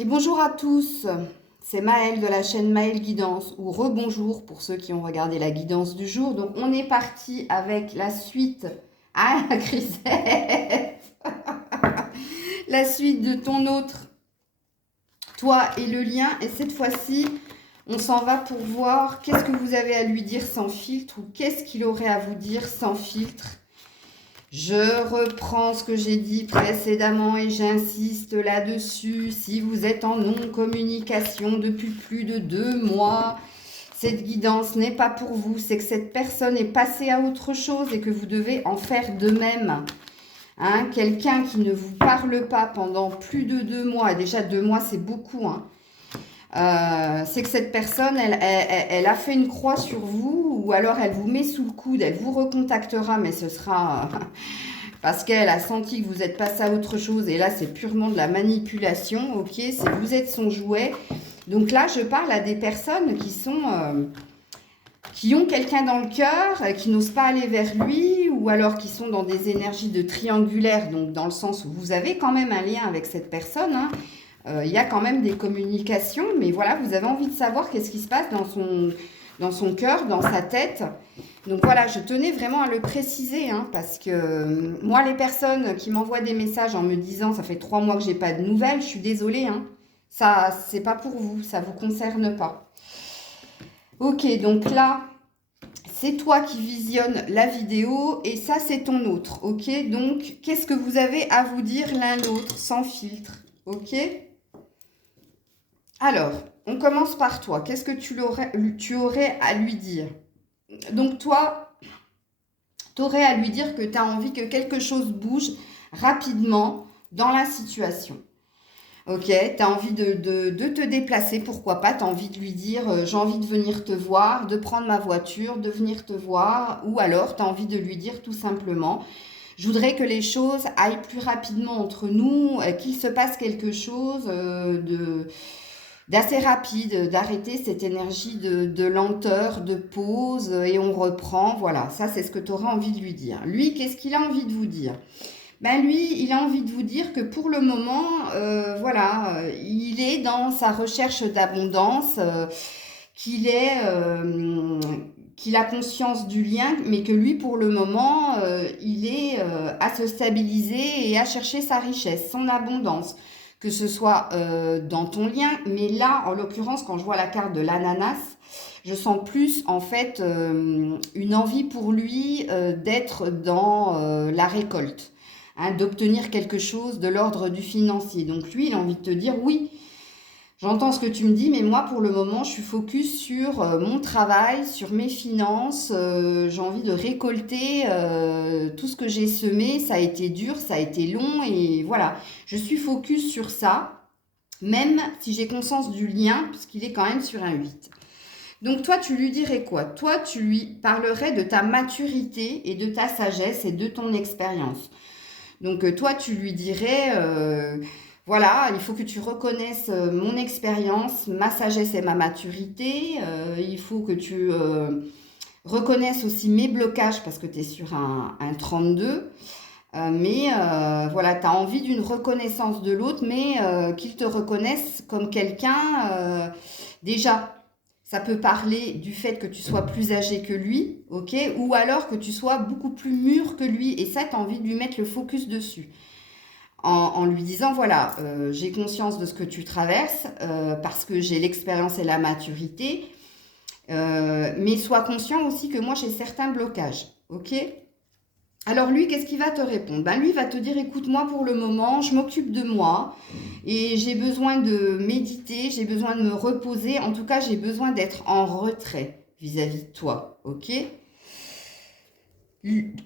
Et bonjour à tous, c'est Maëlle de la chaîne Maëlle Guidance, ou rebonjour pour ceux qui ont regardé la guidance du jour. Donc on est parti avec la suite, ah Chrisette, la suite de ton autre, toi et le lien. Et cette fois-ci, on s'en va pour voir qu'est-ce que vous avez à lui dire sans filtre ou qu'est-ce qu'il aurait à vous dire sans filtre. Je reprends ce que j'ai dit précédemment et j'insiste là-dessus. Si vous êtes en non-communication depuis plus de 2 mois, cette guidance n'est pas pour vous. C'est que cette personne est passée à autre chose et que vous devez en faire de même. Hein, quelqu'un qui ne vous parle pas pendant plus de 2 mois, déjà 2 mois c'est beaucoup, hein. C'est que cette personne, elle a fait une croix sur vous ou alors elle vous met sous le coude, elle vous recontactera, mais ce sera parce qu'elle a senti que vous êtes passé à autre chose et là c'est purement de la manipulation, ok, c'est vous êtes son jouet. Donc là je parle à des personnes qui ont quelqu'un dans le cœur, qui n'osent pas aller vers lui ou alors qui sont dans des énergies de triangulaire, donc dans le sens où vous avez quand même un lien avec cette personne, hein. Il y a quand même des communications, mais voilà, vous avez envie de savoir qu'est-ce qui se passe dans son cœur, dans sa tête. Donc voilà, je tenais vraiment à le préciser, hein, parce que moi, les personnes qui m'envoient des messages en me disant ça fait 3 mois que j'ai pas de nouvelles, je suis désolée, hein, ça, c'est pas pour vous, ça vous concerne pas. Ok, donc là, c'est toi qui visionnes la vidéo et ça, c'est ton autre, ok? Donc, qu'est-ce que vous avez à vous dire l'un l'autre, sans filtre, ok? Alors, on commence par toi. Qu'est-ce que tu aurais à lui dire? Donc, toi, tu aurais à lui dire que tu as envie que quelque chose bouge rapidement dans la situation. Ok, tu as envie de te déplacer, pourquoi pas? Tu as envie de lui dire j'ai envie de venir te voir, de prendre ma voiture, de venir te voir, ou alors tu as envie de lui dire tout simplement je voudrais que les choses aillent plus rapidement entre nous, qu'il se passe quelque chose d'assez rapide, d'arrêter cette énergie de lenteur, de pause, et on reprend. Voilà, ça c'est ce que tu auras envie de lui dire. Lui, qu'est-ce qu'il a envie de vous dire? Ben lui, il a envie de vous dire que pour le moment, voilà, il est dans sa recherche d'abondance, qu'il est, qu'il a conscience du lien, mais que lui, pour le moment, il est à se stabiliser et à chercher sa richesse, son abondance, que ce soit dans ton lien, mais là, en l'occurrence, quand je vois la carte de l'ananas, je sens plus en fait une envie pour lui d'être dans la récolte, hein, d'obtenir quelque chose de l'ordre du financier. Donc lui, il a envie de te dire oui. J'entends ce que tu me dis, mais moi, pour le moment, je suis focus sur mon travail, sur mes finances. J'ai envie de récolter tout ce que j'ai semé. Ça a été dur, ça a été long, et voilà. Je suis focus sur ça, même si j'ai conscience du lien, puisqu'il est quand même sur un 8. Donc toi, tu lui dirais quoi? Toi, tu lui parlerais de ta maturité et de ta sagesse et de ton expérience. Donc toi, tu lui dirais, voilà, il faut que tu reconnaisses mon expérience, ma sagesse et ma maturité. Il faut que tu reconnaisses aussi mes blocages parce que tu es sur un 32. Mais voilà, tu as envie d'une reconnaissance de l'autre, mais qu'il te reconnaisse comme quelqu'un. Déjà, ça peut parler du fait que tu sois plus âgé que lui, ok? Ou alors que tu sois beaucoup plus mûr que lui. Et ça, tu as envie de lui mettre le focus dessus. En lui disant, voilà, j'ai conscience de ce que tu traverses parce que j'ai l'expérience et la maturité. Mais sois conscient aussi que moi, j'ai certains blocages, ok? Alors lui, qu'est-ce qu'il va te répondre? Ben lui, il va te dire, écoute-moi pour le moment, je m'occupe de moi et j'ai besoin de méditer, j'ai besoin de me reposer. En tout cas, j'ai besoin d'être en retrait vis-à-vis de toi, ok?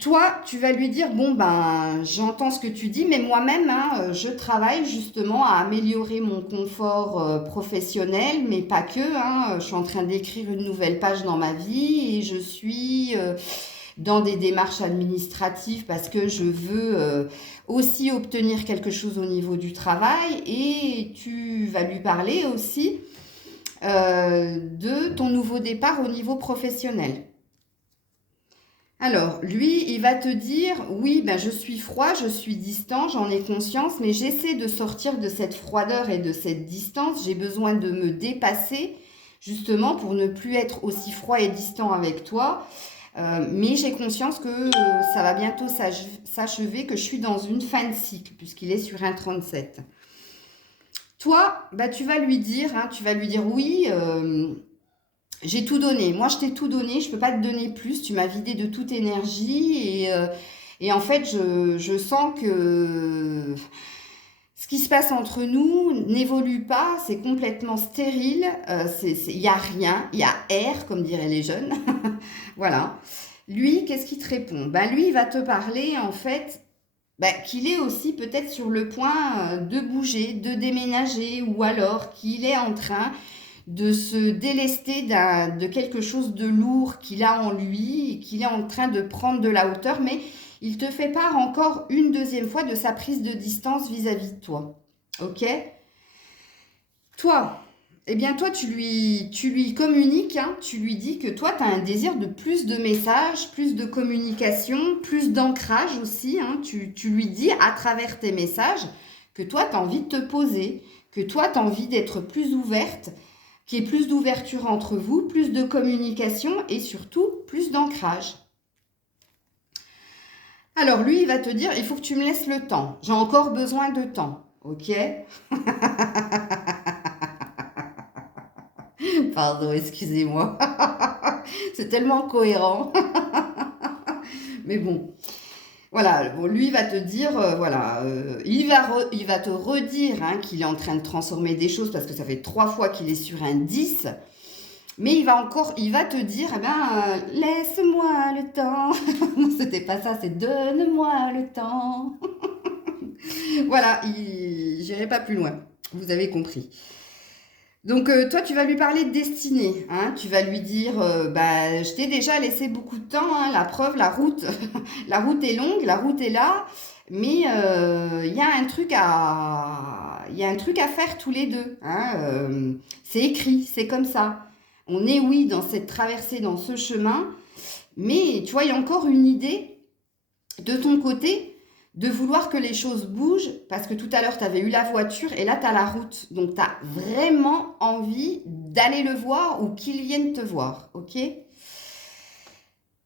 Toi, tu vas lui dire, bon, ben, j'entends ce que tu dis, mais moi-même, hein, je travaille justement à améliorer mon confort professionnel, mais pas que, hein. Je suis en train d'écrire une nouvelle page dans ma vie et je suis dans des démarches administratives parce que je veux aussi obtenir quelque chose au niveau du travail et tu vas lui parler aussi de ton nouveau départ au niveau professionnel. Alors, lui, il va te dire, oui, ben, je suis froid, je suis distant, j'en ai conscience, mais j'essaie de sortir de cette froideur et de cette distance. J'ai besoin de me dépasser, justement, pour ne plus être aussi froid et distant avec toi. Mais j'ai conscience que ça va bientôt s'achever, que je suis dans une fin de cycle, puisqu'il est sur un 37. Toi, bah, tu vas lui dire oui, j'ai tout donné. Moi, je t'ai tout donné, je ne peux pas te donner plus. Tu m'as vidé de toute énergie et en fait, je sens que ce qui se passe entre nous n'évolue pas, c'est complètement stérile, il n'y a rien, il y a air, comme diraient les jeunes. Voilà. Lui, qu'est-ce qu'il te répond? Ben, lui, il va te parler, en fait, ben, qu'il est aussi peut-être sur le point de bouger, de déménager, ou alors qu'il est en train de se délester de quelque chose de lourd qu'il a en lui, qu'il est en train de prendre de la hauteur, mais il te fait part encore une deuxième fois de sa prise de distance vis-à-vis de toi. Ok? Toi, eh bien toi, tu lui communiques, hein, tu lui dis que toi, tu as un désir de plus de messages, plus de communication, plus d'ancrage aussi. Hein. Tu lui dis à travers tes messages que toi, tu as envie de te poser, que toi, tu as envie d'être plus ouverte, qu'il y ait plus d'ouverture entre vous, plus de communication et surtout plus d'ancrage. Alors lui, il va te dire, il faut que tu me laisses le temps. J'ai encore besoin de temps. Ok? Pardon, excusez-moi. C'est tellement cohérent. Mais bon, voilà. Bon, lui, il va te dire, il va te redire hein, qu'il est en train de transformer des choses parce que ça fait 3 fois qu'il est sur un 10. Mais il va te dire, eh ben, laisse-moi le temps. Non, c'était pas ça, c'est donne-moi le temps. Voilà, j'irai pas plus loin. Vous avez compris. Donc, toi, tu vas lui parler de destinée. Hein, tu vas lui dire, bah, je t'ai déjà laissé beaucoup de temps. Hein, la preuve, la route, la route est longue, la route est là. Mais il y a un truc à faire tous les deux. Hein, c'est écrit, c'est comme ça. On est, oui, dans cette traversée, dans ce chemin. Mais tu vois, il y a encore une idée de ton côté de vouloir que les choses bougent, parce que tout à l'heure, tu avais eu la voiture et là, tu as la route. Donc, tu as vraiment envie d'aller le voir ou qu'il vienne te voir, ok?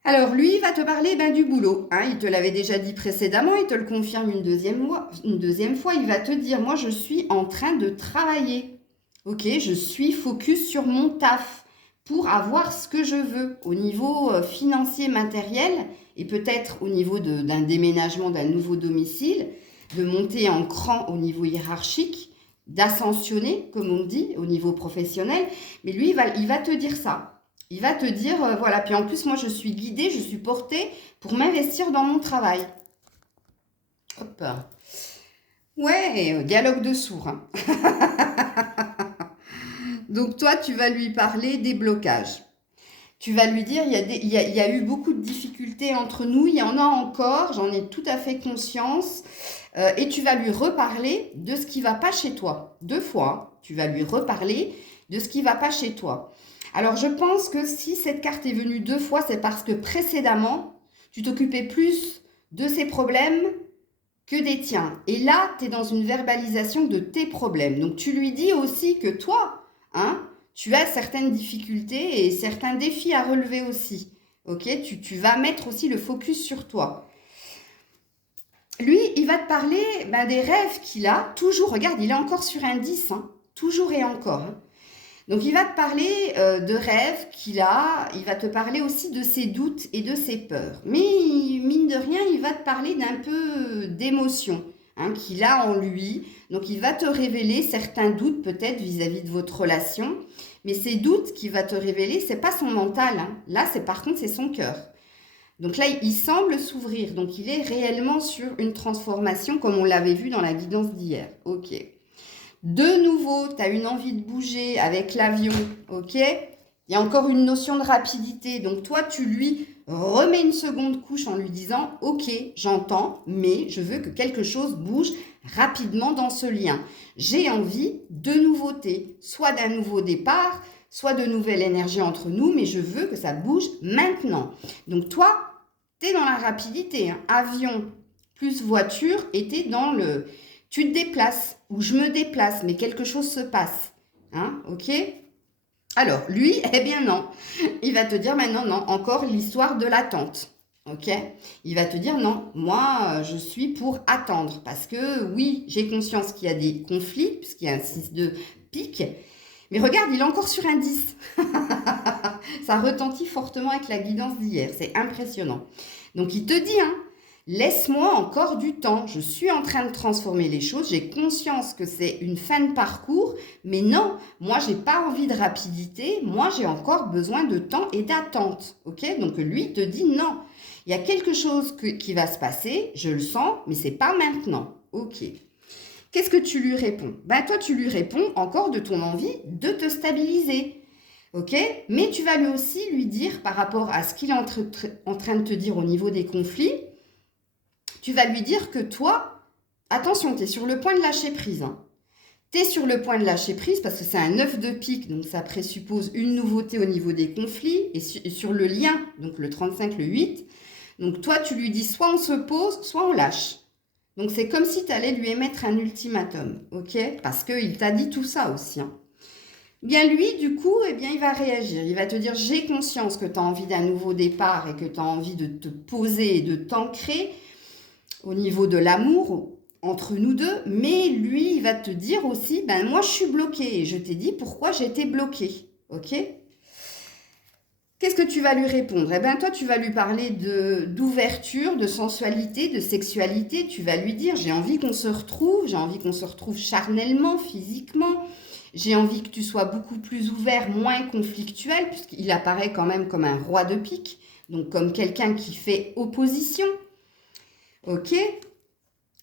Alors, lui, il va te parler du boulot. Hein, il te l'avait déjà dit précédemment, il te le confirme une deuxième fois. Il va te dire, moi, je suis en train de travailler, ok? Je suis focus sur mon taf pour avoir ce que je veux au niveau financier, matériel, et peut-être au niveau d'un déménagement, d'un nouveau domicile, de monter en cran au niveau hiérarchique, d'ascensionner, comme on dit, au niveau professionnel. Mais lui, il va te dire ça. Il va te dire, voilà, puis en plus, moi, je suis guidée, je suis portée pour m'investir dans mon travail. Hop. Ouais, dialogue de sourds. Hein. Donc, toi, tu vas lui parler des blocages. Tu vas lui dire, il y a eu beaucoup de difficultés entre nous, il y en a encore, j'en ai tout à fait conscience. Et tu vas lui reparler de ce qui ne va pas chez toi. 2 fois, tu vas lui reparler de ce qui ne va pas chez toi. Alors, je pense que si cette carte est venue 2 fois, c'est parce que précédemment, tu t'occupais plus de ces problèmes que des tiens. Et là, tu es dans une verbalisation de tes problèmes. Donc, tu lui dis aussi que toi, hein, tu as certaines difficultés et certains défis à relever aussi. Ok, tu vas mettre aussi le focus sur toi. Lui, il va te parler des rêves qu'il a. Toujours, regarde, il est encore sur un 10. Hein, toujours et encore. Hein. Donc, il va te parler de rêves qu'il a. Il va te parler aussi de ses doutes et de ses peurs. Mais, mine de rien, il va te parler d'un peu d'émotion qu'il a en lui. Donc, il va te révéler certains doutes peut-être vis-à-vis de votre relation. Mais ces doutes qu'il va te révéler, c'est pas son mental. Hein. Là, par contre, c'est son cœur. Donc là, il semble s'ouvrir. Donc, il est réellement sur une transformation comme on l'avait vu dans la guidance d'hier. Ok. De nouveau, tu as une envie de bouger avec l'avion. Ok. Il y a encore une notion de rapidité. Donc, toi, tu lui remets une seconde couche en lui disant « Ok, j'entends, mais je veux que quelque chose bouge rapidement dans ce lien. J'ai envie de nouveautés, soit d'un nouveau départ, soit de nouvelles énergies entre nous, mais je veux que ça bouge maintenant. » Donc, toi, Tu es dans la rapidité, hein. Avion plus voiture, et tu es dans le... Tu te déplaces, ou je me déplace, mais quelque chose se passe. Hein, ok? Alors, lui, eh bien non. Il va te dire, mais non, non, encore l'histoire de l'attente. Ok? Il va te dire, non, moi, je suis pour attendre. Parce que, oui, j'ai conscience qu'il y a des conflits, puisqu'il y a un 6 de pique. Mais regarde, il est encore sur un 10. Ça retentit fortement avec la guidance d'hier. C'est impressionnant. Donc, il te dit, hein, laisse-moi encore du temps. Je suis en train de transformer les choses. J'ai conscience que c'est une fin de parcours. Mais non, moi, j'ai pas envie de rapidité. Moi, j'ai encore besoin de temps et d'attente. Ok? Donc, lui, il te dit non. Il y a quelque chose qui va se passer. Je le sens, mais c'est pas maintenant. Ok. Qu'est-ce que tu lui réponds? Ben, toi, tu lui réponds encore de ton envie de te stabiliser. Ok? Mais tu vas lui aussi lui dire par rapport à ce qu'il est en train de te dire au niveau des conflits, tu vas lui dire que toi, attention, tu es sur le point de lâcher prise. Hein. Tu es sur le point de lâcher prise parce que c'est un 9 de pique, donc ça présuppose une nouveauté au niveau des conflits et sur le lien, donc le 35, le 8. Donc toi, tu lui dis soit on se pose, soit on lâche. Donc c'est comme si tu allais lui émettre un ultimatum, ok? Parce qu'il t'a dit tout ça aussi. Hein. Bien lui, du coup, eh bien, il va réagir. Il va te dire, j'ai conscience que tu as envie d'un nouveau départ et que tu as envie de te poser et de t'ancrer au niveau de l'amour entre nous deux. Mais lui, il va te dire aussi, ben moi, je suis bloquée. Et je t'ai dit pourquoi j'étais bloquée. Ok? Qu'est-ce que tu vas lui répondre? Eh bien, toi, tu vas lui parler d'ouverture, de sensualité, de sexualité. Tu vas lui dire, j'ai envie qu'on se retrouve charnellement, physiquement. J'ai envie que tu sois beaucoup plus ouvert, moins conflictuel, puisqu'il apparaît quand même comme un roi de pique, donc comme quelqu'un qui fait opposition. Ok?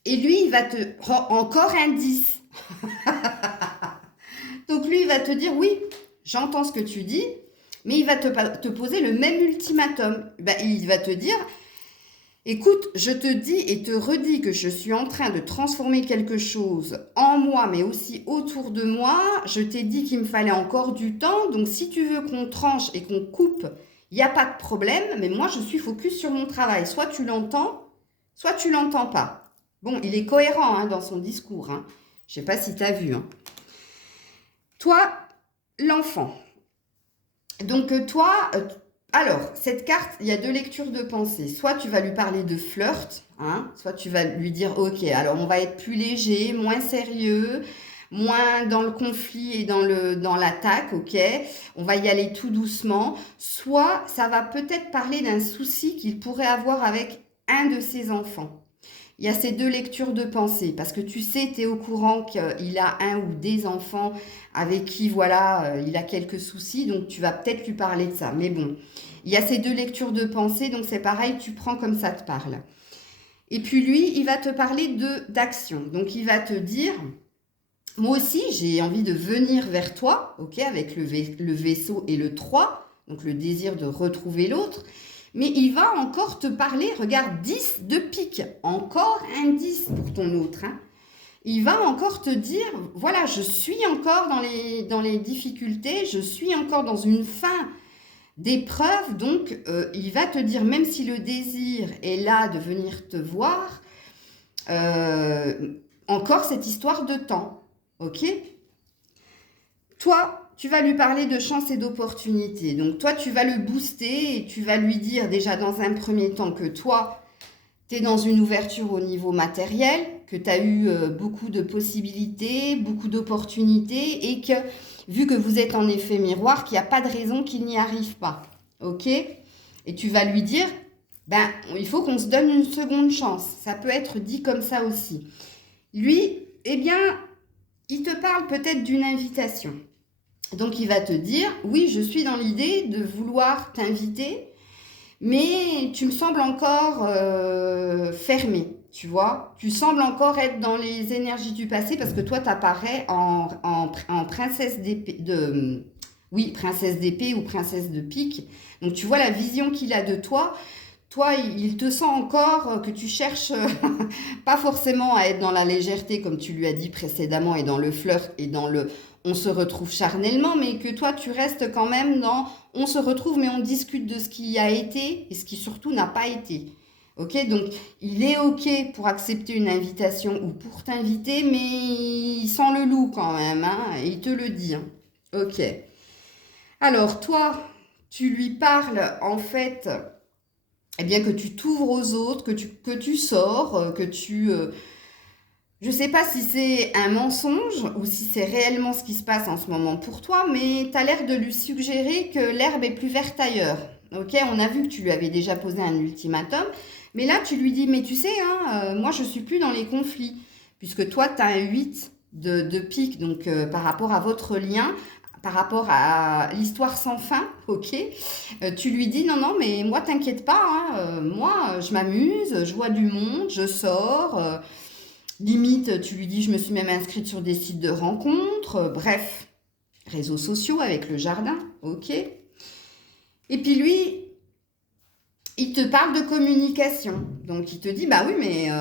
Et lui, il va te... Encore un 10. Donc lui, il va te dire, oui, j'entends ce que tu dis, mais il va te poser le même ultimatum. Ben, il va te dire, écoute, je te dis et te redis que je suis en train de transformer quelque chose en moi, mais aussi autour de moi. Je t'ai dit qu'il me fallait encore du temps, donc si tu veux qu'on tranche et qu'on coupe, il n'y a pas de problème, mais moi, je suis focus sur mon travail. Soit tu l'entends, soit tu l'entends pas. Bon, il est cohérent hein, dans son discours. Hein. Je ne sais pas si tu as vu. Hein. Toi, l'enfant. Donc toi, alors, cette carte, il y a deux lectures de pensée. Soit tu vas lui parler de flirt, hein, soit tu vas lui dire, ok, alors on va être plus léger, moins sérieux, moins dans le conflit et dans l'attaque, ok, on va y aller tout doucement. Soit ça va peut-être parler d'un souci qu'il pourrait avoir avec un de ses enfants. Il y a ces deux lectures de pensée, parce que tu sais, tu es au courant qu'il a un ou des enfants avec qui, voilà, il a quelques soucis, donc tu vas peut-être lui parler de ça. Mais bon, il y a ces deux lectures de pensée, donc c'est pareil, tu prends comme ça te parle. Et puis lui, il va te parler d'action. Donc il va te dire, moi aussi, j'ai envie de venir vers toi, ok, avec le vaisseau et le 3, donc le désir de retrouver l'autre. Mais il va encore te parler, regarde, 10 de pique, encore un 10 pour ton autre. Hein. Il va encore te dire, voilà, je suis encore dans les difficultés, je suis encore dans une fin d'épreuve. Donc, il va te dire, même si le désir est là de venir te voir, encore cette histoire de temps, ok? Toi, tu vas lui parler de chance et d'opportunité. Donc toi, tu vas le booster et tu vas lui dire déjà dans un premier temps que toi, tu es dans une ouverture au niveau matériel, que tu as eu beaucoup de possibilités, beaucoup d'opportunités et que, vu que vous êtes en effet miroir, qu'il n'y a pas de raison qu'il n'y arrive pas. Ok? Et tu vas lui dire, ben, il faut qu'on se donne une seconde chance. Ça peut être dit comme ça aussi. Lui, eh bien, il te parle peut-être d'une invitation. Donc, il va te dire, oui, je suis dans l'idée de vouloir t'inviter, mais tu me sembles encore fermé, tu vois. Tu sembles encore être dans les énergies du passé parce que toi, tu apparais en princesse d'épée, princesse d'épée ou princesse de pique. Donc, tu vois la vision qu'il a de toi. toi, il te sent encore que tu cherches pas forcément à être dans la légèreté, comme tu lui as dit précédemment, et dans le flirt, et dans le on se retrouve charnellement, mais que toi, tu restes quand même dans on se retrouve, mais on discute de ce qui a été et ce qui surtout n'a pas été. Ok, donc il est ok pour accepter une invitation ou pour t'inviter, mais il sent le loup quand même, hein, et il te le dit. Hein. Ok. Alors toi, tu lui parles en fait, eh bien que tu t'ouvres aux autres, que tu sors, je ne sais pas si c'est un mensonge ou si c'est réellement ce qui se passe en ce moment pour toi, mais tu as l'air de lui suggérer que l'herbe est plus verte ailleurs. Ok, on a vu que tu lui avais déjà posé un ultimatum, mais là tu lui dis, mais tu sais, hein, moi je suis plus dans les conflits, puisque toi tu as un 8 de pique, donc par rapport à votre lien, par rapport à l'histoire sans fin, ok, tu lui dis, non, non, mais moi t'inquiète pas, hein, moi je m'amuse, je vois du monde, je sors. Limite, tu lui dis, je me suis même inscrite sur des sites de rencontres, bref, réseaux sociaux avec le jardin, ok. Et puis lui, il te parle de communication. Donc il te dit, bah oui, mais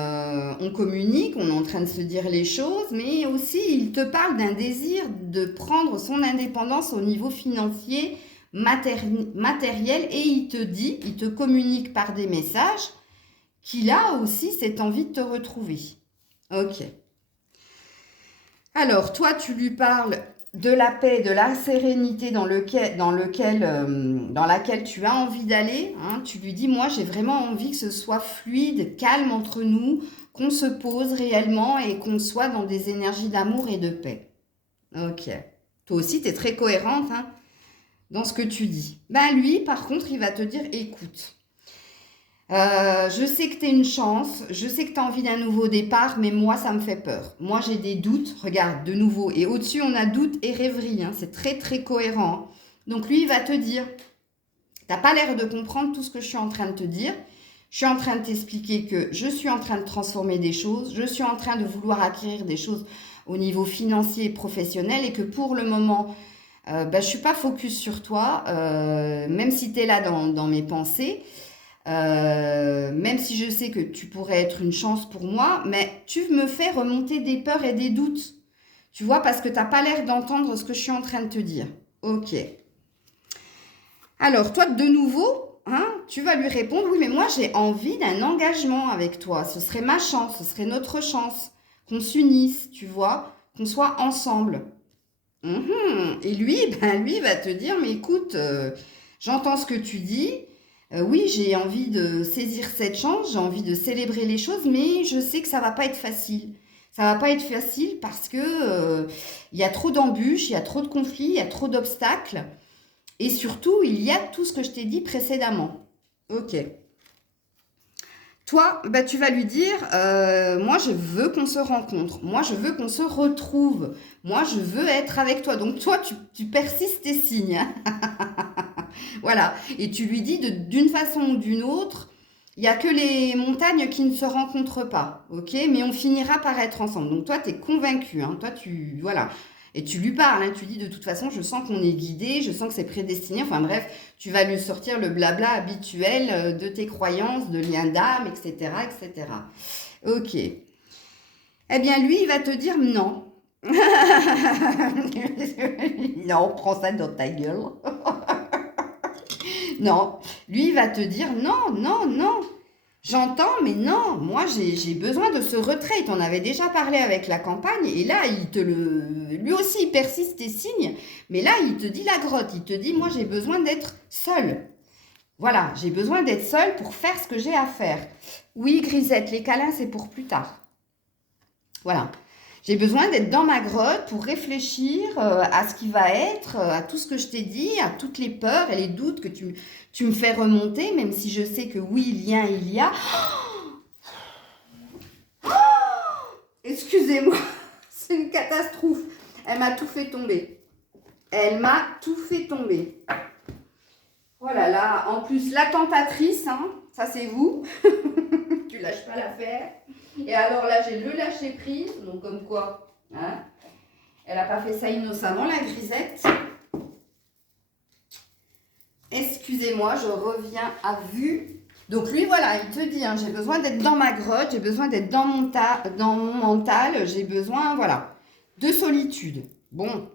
on communique, on est en train de se dire les choses, mais aussi il te parle d'un désir de prendre son indépendance au niveau financier, matériel, et il te dit, il te communique par des messages qu'il a aussi cette envie de te retrouver. Ok. Alors, toi, tu lui parles de la paix, de la sérénité dans laquelle tu as envie d'aller. Hein. Tu lui dis, moi, j'ai vraiment envie que ce soit fluide, calme entre nous, qu'on se pose réellement et qu'on soit dans des énergies d'amour et de paix. Ok. Toi aussi, tu es très cohérente hein, dans ce que tu dis. Ben lui, par contre, il va te dire, écoute, je sais que tu es une chance, je sais que tu as envie d'un nouveau départ, mais moi, ça me fait peur. Moi, j'ai des doutes, regarde, de nouveau. Et au-dessus, on a doute et rêverie. Hein, c'est très, très cohérent. Donc, lui, il va te dire, t'as pas l'air de comprendre tout ce que je suis en train de te dire. Je suis en train de t'expliquer que je suis en train de transformer des choses. Je suis en train de vouloir acquérir des choses au niveau financier et professionnel. Et que pour le moment, je ne suis pas focus sur toi, même si tu es là dans mes pensées. Même si je sais que tu pourrais être une chance pour moi, mais tu me fais remonter des peurs et des doutes. Tu vois, parce que tu n'as pas l'air d'entendre ce que je suis en train de te dire. Ok. Alors, toi, de nouveau, hein, tu vas lui répondre, oui, mais moi, j'ai envie d'un engagement avec toi. Ce serait ma chance, ce serait notre chance. Qu'on s'unisse, tu vois, qu'on soit ensemble. Et lui, lui va te dire, mais écoute, j'entends ce que tu dis. Oui, j'ai envie de saisir cette chance, j'ai envie de célébrer les choses, mais je sais que ça va pas être facile. Ça va pas être facile parce que il y a trop d'embûches, il y a trop de conflits, il y a trop d'obstacles. Et surtout, il y a tout ce que je t'ai dit précédemment. Ok. Toi, tu vas lui dire, moi je veux qu'on se rencontre, moi je veux qu'on se retrouve, moi je veux être avec toi. Donc toi, tu persistes tes signes. Hein. Voilà. Et tu lui dis d'une façon ou d'une autre, il n'y a que les montagnes qui ne se rencontrent pas. Ok. Mais on finira par être ensemble. Donc toi, tu es convaincu. Hein. Toi, voilà. Et tu lui parles, hein, tu dis de toute façon, je sens qu'on est guidé, je sens que c'est prédestiné. Enfin bref, tu vas lui sortir le blabla habituel de tes croyances, de liens d'âme, etc., etc. Ok. Eh bien, lui, il va te dire non. Non, prends ça dans ta gueule. Non, lui, il va te dire non, non, non. J'entends, mais non, moi j'ai besoin de ce retrait. Il t'en avait déjà parlé avec la campagne et là, lui aussi, il persiste tes signes, mais là, il te dit la grotte. Il te dit, moi j'ai besoin d'être seule. Voilà, j'ai besoin d'être seule pour faire ce que j'ai à faire. Oui, Grisette, les câlins, c'est pour plus tard. Voilà. J'ai besoin d'être dans ma grotte pour réfléchir à ce qui va être, à tout ce que je t'ai dit, à toutes les peurs et les doutes que tu me fais remonter, même si je sais que oui, il y a. Excusez-moi, c'est une catastrophe. Elle m'a tout fait tomber. Elle m'a tout fait tomber. Voilà, là, en plus, la tentatrice, hein, ça c'est vous. Tu lâches pas l'affaire. Et alors là, j'ai le lâcher prise, donc comme quoi, hein, elle n'a pas fait ça innocemment, la Grisette. Excusez-moi, je reviens à vue. Donc lui, voilà, il te dit, hein, j'ai besoin d'être dans ma grotte, j'ai besoin d'être dans mon mental, j'ai besoin, voilà, de solitude. Bon,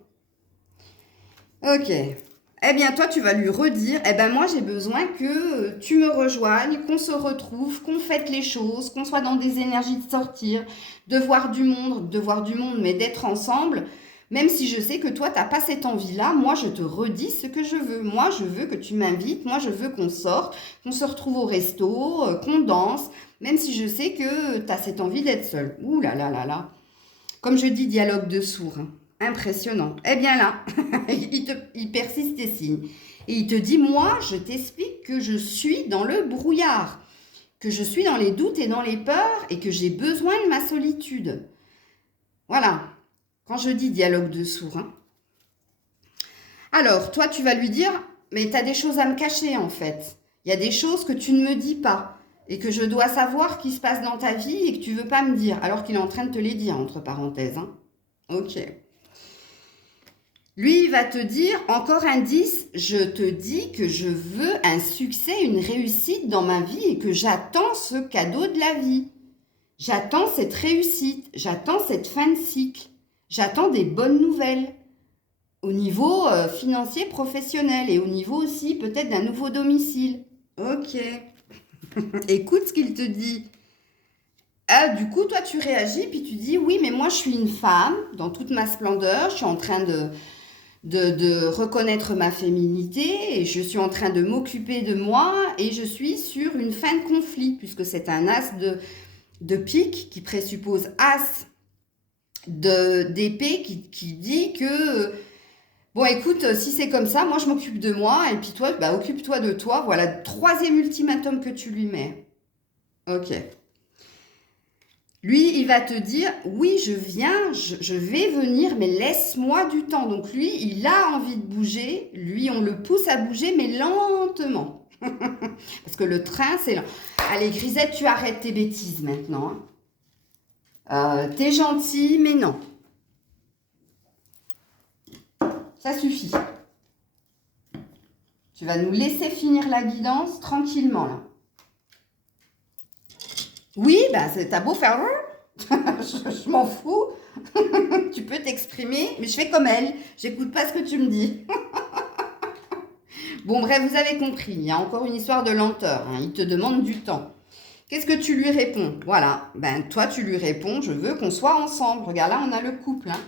ok. Eh bien, toi, tu vas lui redire, eh ben moi, j'ai besoin que tu me rejoignes, qu'on se retrouve, qu'on fête les choses, qu'on soit dans des énergies de sortir, de voir du monde, mais d'être ensemble. Même si je sais que toi, tu n'as pas cette envie-là, moi, je te redis ce que je veux. Moi, je veux que tu m'invites, moi, je veux qu'on sorte, qu'on se retrouve au resto, qu'on danse, même si je sais que tu as cette envie d'être seule. Ouh là là là là. Comme je dis, dialogue de sourds. Hein. Impressionnant. Eh bien là, il persiste et signe. Et il te dit, moi, je t'explique que je suis dans le brouillard, que je suis dans les doutes et dans les peurs et que j'ai besoin de ma solitude. Voilà. Quand je dis dialogue de sourds. Hein. Alors, toi, tu vas lui dire, mais tu as des choses à me cacher en fait. Il y a des choses que tu ne me dis pas et que je dois savoir qui se passe dans ta vie et que tu veux pas me dire, alors qu'il est en train de te les dire, entre parenthèses. Hein. Ok. Lui, il va te dire, encore un 10, je te dis que je veux un succès, une réussite dans ma vie et que j'attends ce cadeau de la vie. J'attends cette réussite, j'attends cette fin de cycle, j'attends des bonnes nouvelles au niveau financier, professionnel et au niveau aussi peut-être d'un nouveau domicile. Ok, écoute ce qu'il te dit. Ah, du coup, toi, tu réagis, puis tu dis, oui, mais moi, je suis une femme dans toute ma splendeur, je suis en train de reconnaître ma féminité et je suis en train de m'occuper de moi et je suis sur une fin de conflit, puisque c'est un as de pique qui présuppose as d'épée qui dit que bon écoute, si c'est comme ça, moi je m'occupe de moi et puis toi, bah, occupe-toi de toi. Voilà, troisième ultimatum que tu lui mets. Ok. Lui, il va te dire, oui, je viens, je vais venir, mais laisse-moi du temps. Donc lui, il a envie de bouger. Lui, on le pousse à bouger, mais lentement. Parce que le train, c'est lent. Allez, Grisette, tu arrêtes tes bêtises maintenant. Hein. T'es gentil, mais non. Ça suffit. Tu vas nous laisser finir la guidance tranquillement, là. Oui, bah, t'as beau faire... je m'en fous. Tu peux t'exprimer, mais je fais comme elle. J'écoute pas ce que tu me dis. Bon, bref, vous avez compris. Il y a encore une histoire de lenteur. Hein. Il te demande du temps. Qu'est-ce que tu lui réponds? Voilà. Ben, toi, tu lui réponds, je veux qu'on soit ensemble. Regarde, là, on a le couple. Hein.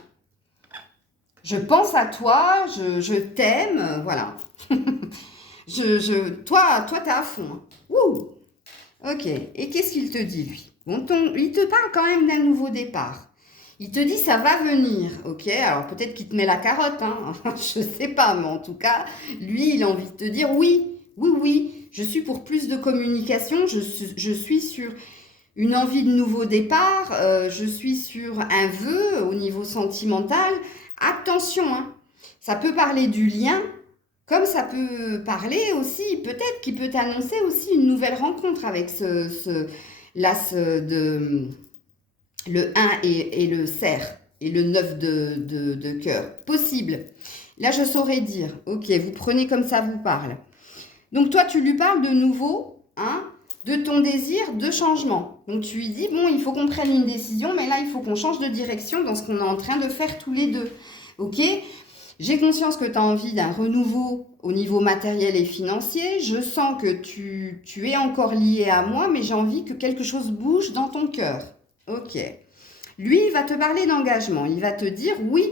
Je pense à toi, je t'aime, voilà. Toi, t'es à fond. Hein. Ouh. Ok. Et qu'est-ce qu'il te dit, lui? Bon, il te parle quand même d'un nouveau départ. Il te dit, ça va venir, ok? Alors, peut-être qu'il te met la carotte, hein. Je sais pas, mais en tout cas, lui, il a envie de te dire, oui, oui, oui, je suis pour plus de communication, je suis sur une envie de nouveau départ, je suis sur un vœu au niveau sentimental. Attention, hein, ça peut parler du lien, comme ça peut parler aussi, peut-être qu'il peut t'annoncer aussi une nouvelle rencontre avec l'as de le 1 et le cerf et le 9 de cœur. Possible. Là, je saurais dire, ok, vous prenez comme ça vous parle. Donc toi, tu lui parles de nouveau, hein, de ton désir de changement. Donc tu lui dis, bon, il faut qu'on prenne une décision, mais là, il faut qu'on change de direction dans ce qu'on est en train de faire tous les deux. Ok? J'ai conscience que tu as envie d'un renouveau au niveau matériel et financier. Je sens que tu es encore lié à moi, mais j'ai envie que quelque chose bouge dans ton cœur. Ok. Lui, il va te parler d'engagement. Il va te dire, oui,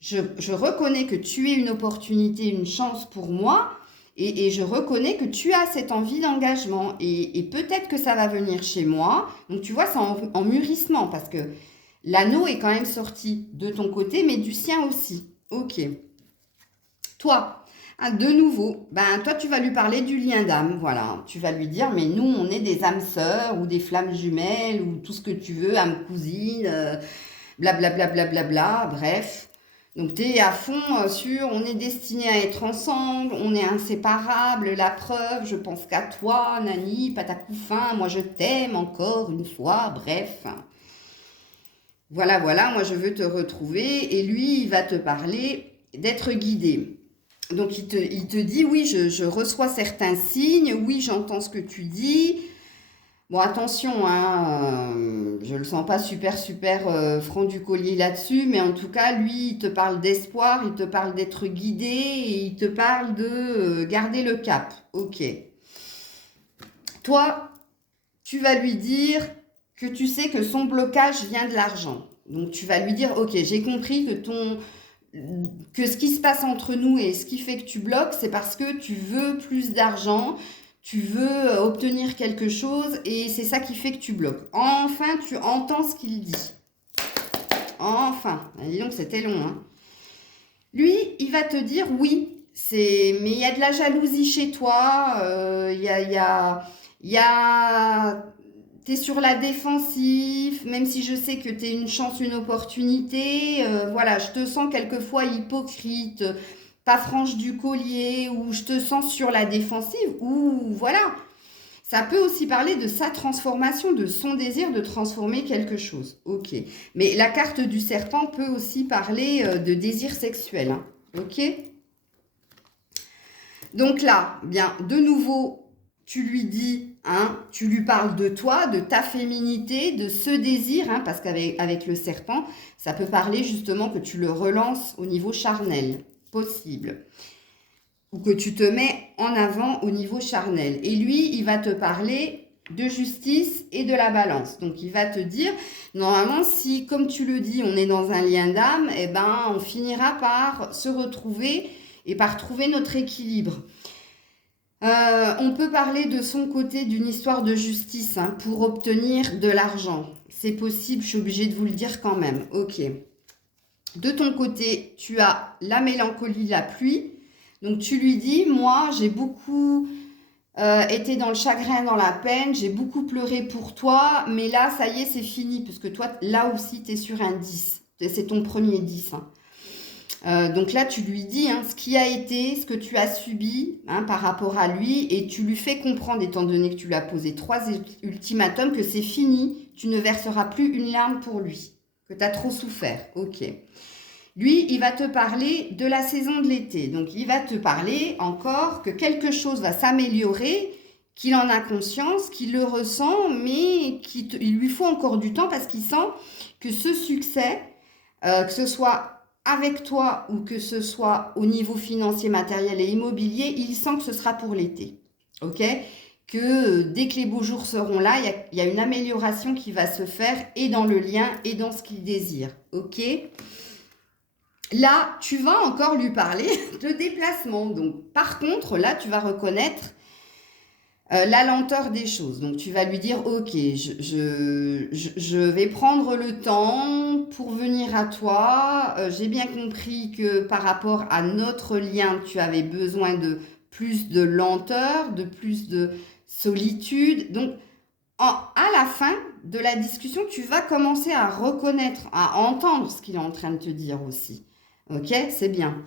je reconnais que tu es une opportunité, une chance pour moi. Et je reconnais que tu as cette envie d'engagement. Et peut-être que ça va venir chez moi. Donc, tu vois, c'est en mûrissement parce que l'anneau est quand même sorti de ton côté, mais du sien aussi. Ok. Toi, de nouveau, ben, toi, tu vas lui parler du lien d'âme. Voilà. Tu vas lui dire, mais nous, on est des âmes sœurs ou des flammes jumelles ou tout ce que tu veux, âme cousine, blablabla, blablabla, bref. Donc, tu es à fond sur on est destiné à être ensemble, on est inséparables, la preuve, je pense qu'à toi, Nani, patacoufin, moi je t'aime encore une fois, bref. Voilà, voilà, moi je veux te retrouver et lui, il va te parler d'être guidé. Donc, il te dit, oui, je reçois certains signes, oui, j'entends ce que tu dis. Bon, attention, hein, je le sens pas super franc du collier là-dessus, mais en tout cas, lui, il te parle d'espoir, il te parle d'être guidé et il te parle de garder le cap. Ok. Toi, tu vas lui dire que tu sais que son blocage vient de l'argent. Donc, tu vas lui dire, ok, j'ai compris que ce qui se passe entre nous et ce qui fait que tu bloques, c'est parce que tu veux plus d'argent, tu veux obtenir quelque chose et c'est ça qui fait que tu bloques. Enfin, tu entends ce qu'il dit. Enfin, dis donc, c'était long, hein. Lui, il va te dire oui, mais il y a de la jalousie chez toi, il y a, t'es sur la défensive, même si je sais que t'es une chance, une opportunité, voilà, je te sens quelquefois hypocrite, pas franche du collier, ou je te sens sur la défensive, ou voilà. Ça peut aussi parler de sa transformation, de son désir de transformer quelque chose. Ok. Mais la carte du serpent peut aussi parler de désir sexuel, hein. Ok. Donc là, bien, de nouveau, tu lui dis, hein, tu lui parles de toi, de ta féminité, de ce désir, hein, parce qu'avec le serpent, ça peut parler justement que tu le relances au niveau charnel, possible. Ou que tu te mets en avant au niveau charnel. Et lui, il va te parler de justice et de la balance. Donc, il va te dire, normalement, si, comme tu le dis, on est dans un lien d'âme, eh ben, on finira par se retrouver et par trouver notre équilibre. On peut parler de son côté d'une histoire de justice, hein, pour obtenir de l'argent. C'est possible, je suis obligée de vous le dire quand même. Ok. De ton côté, tu as la mélancolie, la pluie. Donc tu lui dis, moi j'ai beaucoup été dans le chagrin, dans la peine, j'ai beaucoup pleuré pour toi, mais là ça y est c'est fini, parce que toi là aussi tu es sur un 10, c'est ton premier 10, hein. Donc là tu lui dis, hein, ce qui a été, ce que tu as subi, hein, par rapport à lui, et tu lui fais comprendre, étant donné que tu lui as posé 3 ultimatums, que c'est fini, tu ne verseras plus une larme pour lui, que tu as trop souffert. Ok. Lui, il va te parler de la saison de l'été. Donc, il va te parler encore que quelque chose va s'améliorer, qu'il en a conscience, qu'il le ressent, mais il lui faut encore du temps parce qu'il sent que ce succès, que ce soit avec toi ou que ce soit au niveau financier, matériel et immobilier, il sent que ce sera pour l'été. Ok ? Que dès que les beaux jours seront là, il y a une amélioration qui va se faire et dans le lien et dans ce qu'il désire. Ok ? Là, tu vas encore lui parler de déplacement. Donc, par contre, là, tu vas reconnaître la lenteur des choses. Donc, tu vas lui dire, ok, je vais prendre le temps pour venir à toi. J'ai bien compris que par rapport à notre lien, tu avais besoin de plus de lenteur, de plus de solitude. Donc, à la fin de la discussion, tu vas commencer à reconnaître, à entendre ce qu'il est en train de te dire aussi. Ok, c'est bien.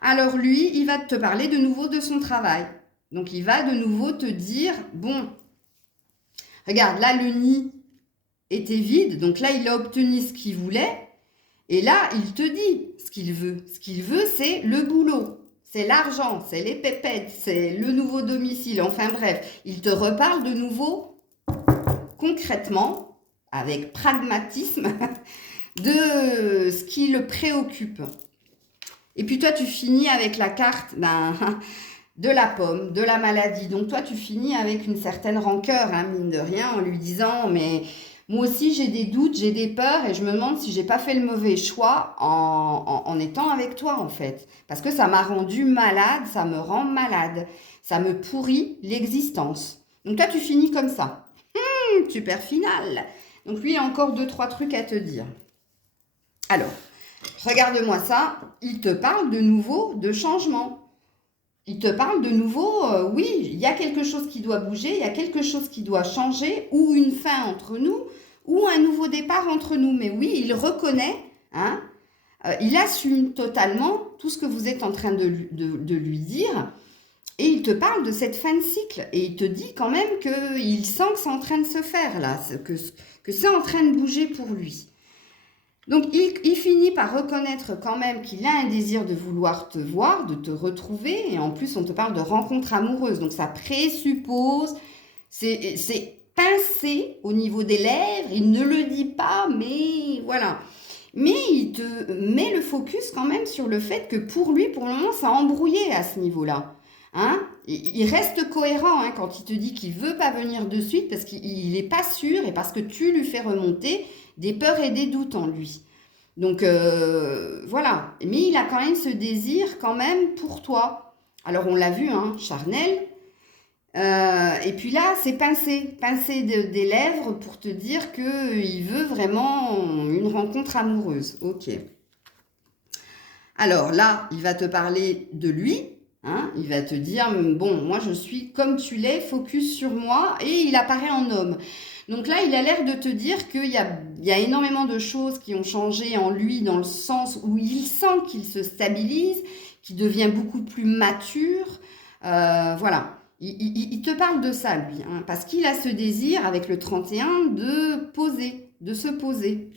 Alors lui, il va te parler de nouveau de son travail. Donc il va de nouveau te dire, bon, regarde, là le nid était vide, donc là il a obtenu ce qu'il voulait, et là il te dit ce qu'il veut. Ce qu'il veut, c'est le boulot, c'est l'argent, c'est les pépettes, c'est le nouveau domicile, enfin bref, il te reparle de nouveau concrètement, avec pragmatisme, de ce qui le préoccupe. Et puis toi, tu finis avec la carte de la pomme, de la maladie. Donc toi, tu finis avec une certaine rancœur, hein, mine de rien, en lui disant, mais moi aussi j'ai des doutes, j'ai des peurs et je me demande si j'ai pas fait le mauvais choix en étant avec toi en fait. Parce que ça m'a rendu malade, ça me rend malade, ça me pourrit l'existence. Donc toi, tu finis comme ça. Super final. Donc lui, il a encore 2-3 trucs à te dire. Alors, regarde-moi ça, il te parle de nouveau de changement. Il te parle de nouveau, oui, il y a quelque chose qui doit bouger, il y a quelque chose qui doit changer, ou une fin entre nous, ou un nouveau départ entre nous. Mais oui, il reconnaît, hein, il assume totalement tout ce que vous êtes en train de lui dire, et il te parle de cette fin de cycle, et il te dit quand même qu'il sent que c'est en train de se faire là, que c'est en train de bouger pour lui. Donc, il finit par reconnaître quand même qu'il a un désir de vouloir te voir, de te retrouver. Et en plus, on te parle de rencontre amoureuse. Donc, ça présuppose, c'est pincé au niveau des lèvres. Il ne le dit pas, mais voilà. Mais il te met le focus quand même sur le fait que pour lui, pour le moment, ça a embrouillé à ce niveau-là. Hein? Il reste cohérent hein, quand il te dit qu'il veut pas venir de suite parce qu'il n'est pas sûr et parce que tu lui fais remonter des peurs et des doutes en lui. Donc voilà, mais il a quand même ce désir quand même pour toi. Alors on l'a vu, hein, charnel. Et puis là, c'est pincé des lèvres pour te dire qu'il veut vraiment une rencontre amoureuse. Ok. Alors là, il va te parler de lui. Hein, il va te dire, bon, moi je suis comme tu l'es, focus sur moi, et il apparaît en homme. Donc là, il a l'air de te dire qu'il y a énormément de choses qui ont changé en lui dans le sens où il sent qu'il se stabilise, qu'il devient beaucoup plus mature. Voilà. Il te parle de ça, lui, hein, parce qu'il a ce désir, avec le 31, de se poser.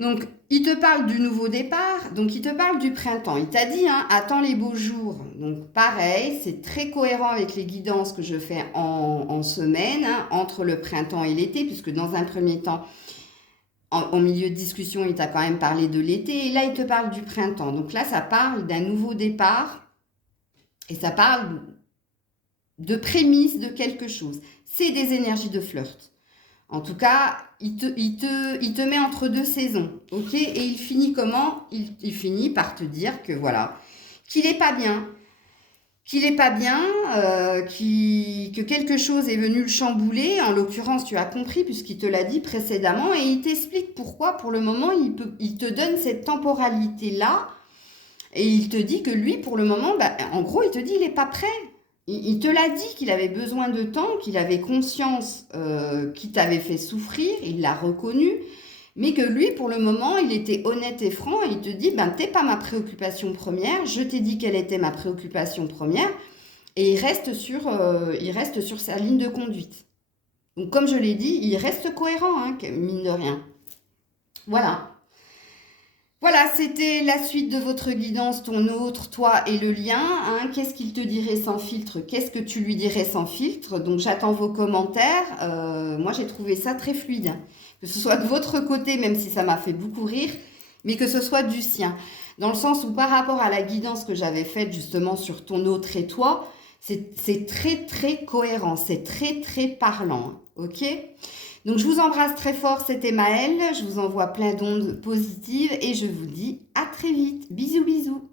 Donc, il te parle du nouveau départ, donc il te parle du printemps. Il t'a dit, hein, attends les beaux jours. Donc, pareil, c'est très cohérent avec les guidances que je fais en semaine, hein, entre le printemps et l'été, puisque dans un premier temps, en milieu de discussion, il t'a quand même parlé de l'été, et là, il te parle du printemps. Donc là, ça parle d'un nouveau départ, et ça parle de prémices de quelque chose. C'est des énergies de flirt. En tout cas, il te met entre deux saisons, ok? Et il finit comment? Il finit par te dire que voilà, qu'il n'est pas bien, que quelque chose est venu le chambouler. En l'occurrence, tu as compris puisqu'il te l'a dit précédemment et il t'explique pourquoi. Pour le moment, il te donne cette temporalité-là et il te dit que lui, pour le moment, en gros, il te dit il n'est pas prêt. Il te l'a dit qu'il avait besoin de temps, qu'il avait conscience qu'il t'avait fait souffrir, il l'a reconnu, mais que lui, pour le moment, il était honnête et franc, et il te dit, t'es pas ma préoccupation première, je t'ai dit quelle était ma préoccupation première, et il reste sur sa ligne de conduite. Donc comme je l'ai dit, il reste cohérent, hein, mine de rien. Voilà. Voilà, c'était la suite de votre guidance, ton autre, toi et le lien. Hein. Qu'est-ce qu'il te dirait sans filtre? Qu'est-ce que tu lui dirais sans filtre? Donc j'attends vos commentaires. Moi j'ai trouvé ça très fluide. Hein. Que ce soit de votre côté, même si ça m'a fait beaucoup rire, mais que ce soit du sien. Dans le sens où par rapport à la guidance que j'avais faite justement sur ton autre et toi, c'est très très cohérent, c'est très très parlant. Hein. Ok? Donc, je vous embrasse très fort, c'était Maëlle. Je vous envoie plein d'ondes positives et je vous dis à très vite. Bisous, bisous.